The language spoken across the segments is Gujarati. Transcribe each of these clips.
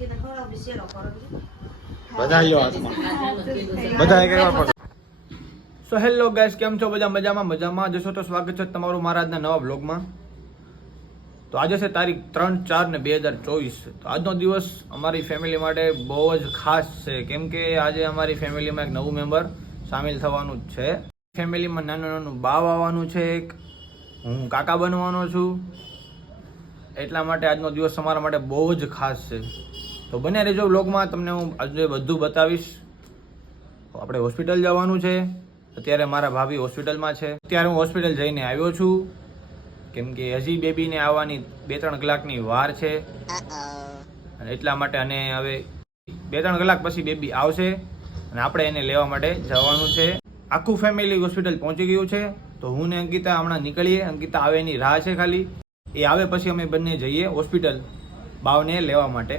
સો હેલો ગાઈસ, કેમ છો? બધા મજામાં જશો તો સ્વાગત છે તમારું મારા આજના નવા બ્લોગમાં. તો આજે છે તારીખ 3/4/2024. તો આજનો દિવસ અમારી ફેમિલી માટે બહુ જ ખાસ છે, કેમ કે આજે અમારી ફેમિલીમાં એક નવું મેમ્બર સામેલ થવાનું જ છે. ફેમિલીમાં નાનું બાવ આવવાનું છે, હું કાકા બનવાનો છું, એટલા માટે આજનો દિવસ અમારા માટે બહુ જ ખાસ છે. તો બને રહેજો બ્લોગમાં, તમને હું આજે બધું બતાવીશ. આપણે હોસ્પિટલ જવાનું છે. અત્યારે મારા ભાભી હોસ્પિટલમાં છે. અત્યારે હું હોસ્પિટલ જઈને આવ્યો છું, કેમ કે હજી બેબીને આવવાની 2-3 કલાકની વાર છે, અને એટલા માટે. અને હવે 2-3 કલાક પછી બેબી આવશે અને આપણે એને લેવા માટે જવાનું છે. આખું ફેમિલી હોસ્પિટલ પહોંચી ગયું છે. તો હું ને અંકિતા હમણાં નીકળીએ. અંકિતા આવે એની રાહ છે ખાલી. એ આવે પછી અમે બંને જઈએ હોસ્પિટલ બાવને લેવા માટે.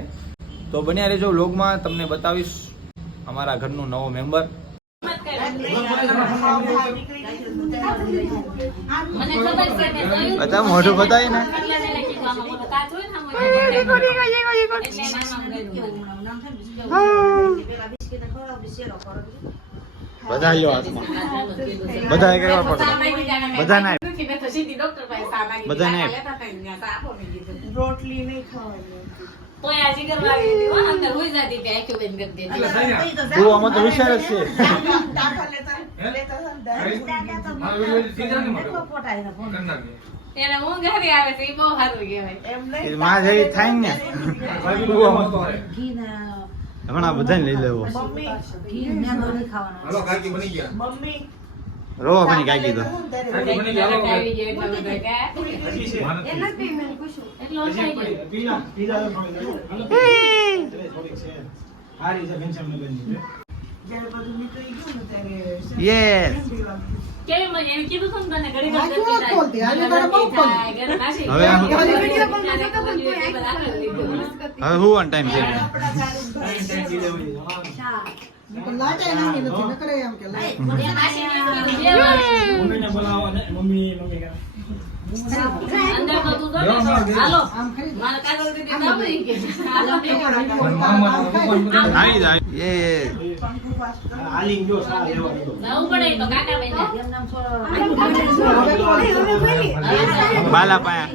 તો બન્યા રહેજો વ્લોગમાં, તમને બતાવીશ અમારા ઘરનું નવો મેમ્બર. બતા મોઢું બતાય ને. બધા યો હાથમાં બધા એક વાર પકડો. બધા ના બધા ને રોટલી નહીં ખાવાની. તો આજી કરવા આવી હો, અંદર હોઈ જાતી કે આખી બંધ કરી દે. ઓ આમાં તો વિચાર જ છે. એને હું ઘરે આવે છે, એ બહુ સારું કહેવાય. એમ નહીં માં જેવી થાય ને. હમણાં બધાને લઈ લેવો. મમ્મી ઘી મેં નહીં ખાવાનો. હાલો કાકી બની ગયા. મમ્મી રો બની કાકી તો કાકી બની ગયા. આવી ગયો એટલે બધા કે હજી છે એટલે જ મેં પૂછ્યું એટલે ઓછાઈ ગયો. પીલા થોડી છે હારી છે ઘનશ્યામ નગરની. જ્યારે બધું નીકળી ગયું ને ત્યારે યસ કેવી મને એમ કીધું છું તને ઘડી ઘડી ખોલતી આજે મારા બહુ ખોલ હવે હું ઓન ટાઈમ છે. લાટે નાની નથી નકરે એમ કે મમ્મીને બોલાવો ને મમ્મી અંદર તો તું જો હાલો મારા કાગળ દીદી દાબી કે હાલો આઈ જાય એ આલિંગ જો સા લેવા જાવું પડે તો કાકા બેન એમ નામ છોરો બાલા પાયા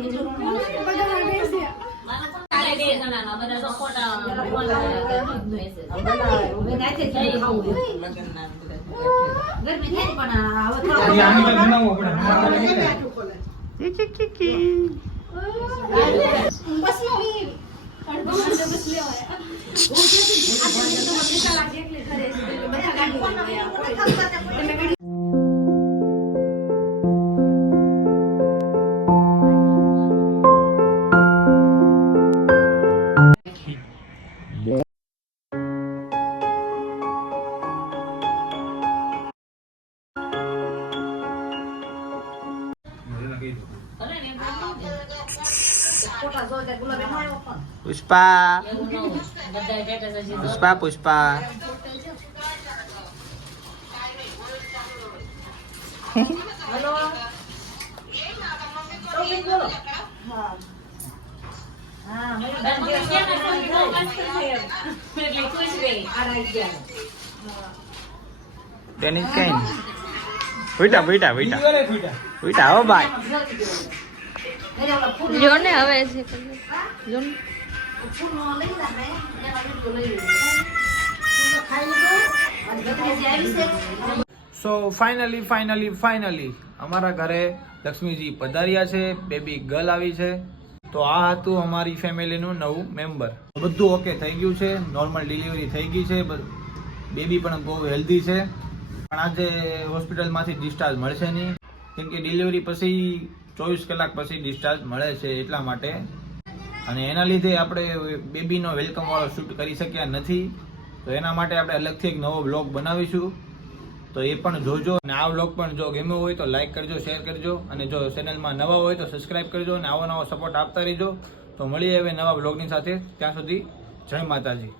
બધા તો ફોટા પુષ્પા પુષ્પા પુષ્પા ટેનિસ કઈ બેટા બેટા બેટા બેટા હો ભાઈ જો ને હવે છે જો ને સો ફાઇનલી અમારા ઘરે લક્ષ્મીજી પધાર્યા છે. બેબી ગર્લ આવી છે. તો આ હતું અમારી ફેમિલીનું નવું મેમ્બર. બધું ઓકે થઈ ગયું છે, નોર્મલ ડિલિવરી થઈ ગઈ છે. બેબી પણ બહુ હેલ્ધી છે. પણ આજે હોસ્પિટલમાંથી ડિસ્ચાર્જ મળશે નહીં, કેમ કે ડિલિવરી પછી 24 કલાક પછી ડિસ્ચાર્જ મળે છે, એટલા માટે. અને એના લીધે આપણે બેબીનો વેલકમ વાળો શૂટ કરી શક્યા નથી. તો એના માટે આપણે અલગથી એક નવો બ્લોગ બનાવીશું. તો એ પણ જોજો. અને આ બ્લોગ પણ જો ગમ્યો હોય તો લાઈક કરજો, શેર કરજો, અને જો ચેનલમાં નવા હોય તો સબસ્ક્રાઈબ કરજો, અને આવો નવો સપોર્ટ આપતા રહેજો. તો મળીએ હવે નવા બ્લોગની સાથે. ત્યાં સુધી જય માતાજી.